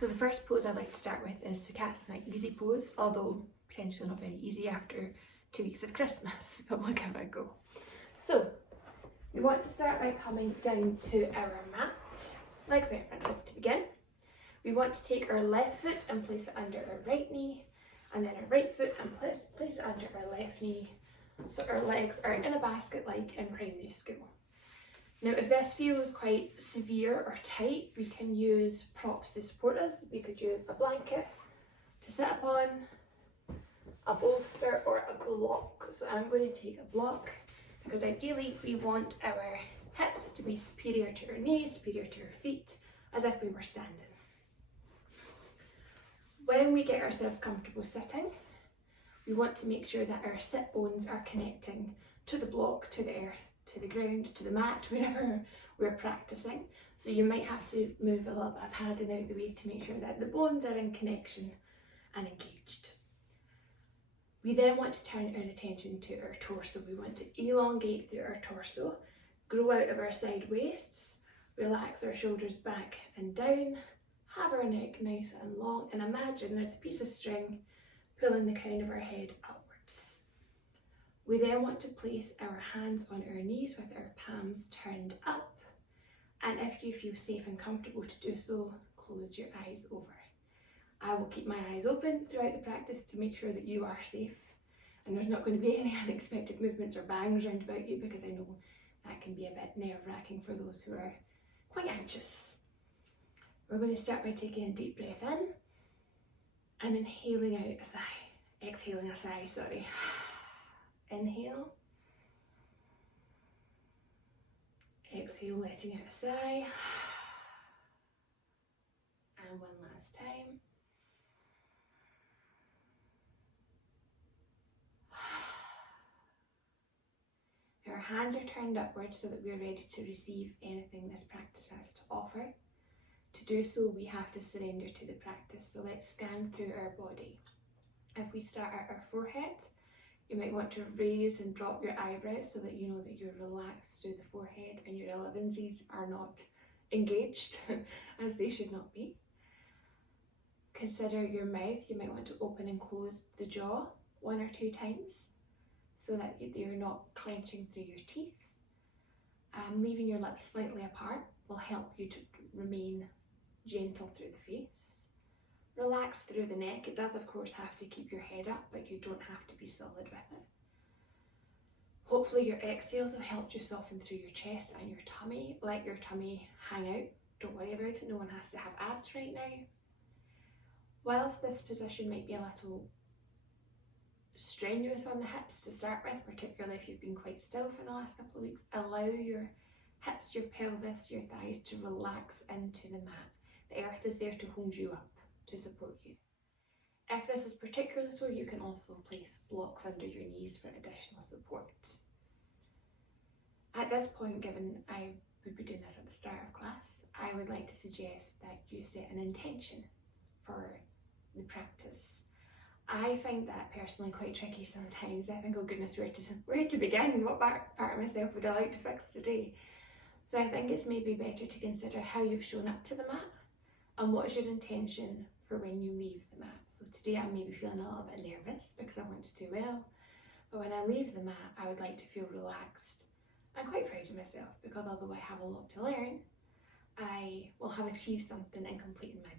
So the first pose I'd like to start with is Sukhasana, easy pose, although potentially not very easy after 2 weeks of Christmas, but we'll give it a go. So we want to start by coming down to our mat, legs out in front of us to begin. We want to take our left foot and place it under our right knee, and then our right foot and place it under our left knee, so our legs are in a basket like in primary school. Now if this feels quite severe or tight, we can use props to support us. We could use a blanket to sit upon, a bolster or a block. So I'm going to take a block because ideally we want our hips to be superior to our knees, superior to our feet, as if we were standing. When we get ourselves comfortable sitting, we want to make sure that our sit bones are connecting to the block, to the earth, to the ground, to the mat, wherever we're practicing. So you might have to move a little bit of padding out of the way to make sure that the bones are in connection and engaged. We then want to turn our attention to our torso. We want to elongate through our torso, grow out of our side waists, relax our shoulders back and down, have our neck nice and long, and imagine there's a piece of string pulling the crown of our head upwards. We then want to place our hands on our knees with our palms turned up, and if you feel safe and comfortable to do so, close your eyes over. I will keep my eyes open throughout the practice to make sure that you are safe and there's not going to be any unexpected movements or bangs around about you, because I know that can be a bit nerve-wracking for those who are quite anxious. We're going to start by taking a deep breath in and inhaling out a sigh, exhaling a sigh, sorry. Inhale, exhale, letting out a sigh, and one last time. Our hands are turned upwards so that we're ready to receive anything this practice has to offer. To do so, we have to surrender to the practice. So let's scan through our body. If we start at our forehead, you might want to raise and drop your eyebrows so that you know that you're relaxed through the forehead and your 11sies are not engaged, as they should not be. Consider your mouth. You might want to open and close the jaw 1 or 2 times so that you're not clenching through your teeth. Leaving your lips slightly apart will help you to remain gentle through the face. Relax through the neck. It does of course have to keep your head up, but you don't have to be solid with it. Hopefully your exhales have helped you soften through your chest and your tummy. Let your tummy hang out. Don't worry about it. No one has to have abs right now. Whilst this position might be a little strenuous on the hips to start with, particularly if you've been quite still for the last couple of weeks, allow your hips, your pelvis, your thighs to relax into the mat. The earth is there to hold you up, to support you. If this is particularly so, you can also place blocks under your knees for additional support. At this point, given I would be doing this at the start of class, I would like to suggest that you set an intention for the practice. I find that personally quite tricky sometimes. I think, oh goodness, where to begin? What part of myself would I like to fix today? So I think it's maybe better to consider how you've shown up to the mat and what is your intention for when you leave the mat. So today I may be feeling a little bit nervous because I want to do well, but when I leave the mat I would like to feel relaxed and quite proud of myself, because although I have a lot to learn, I will have achieved something in completing my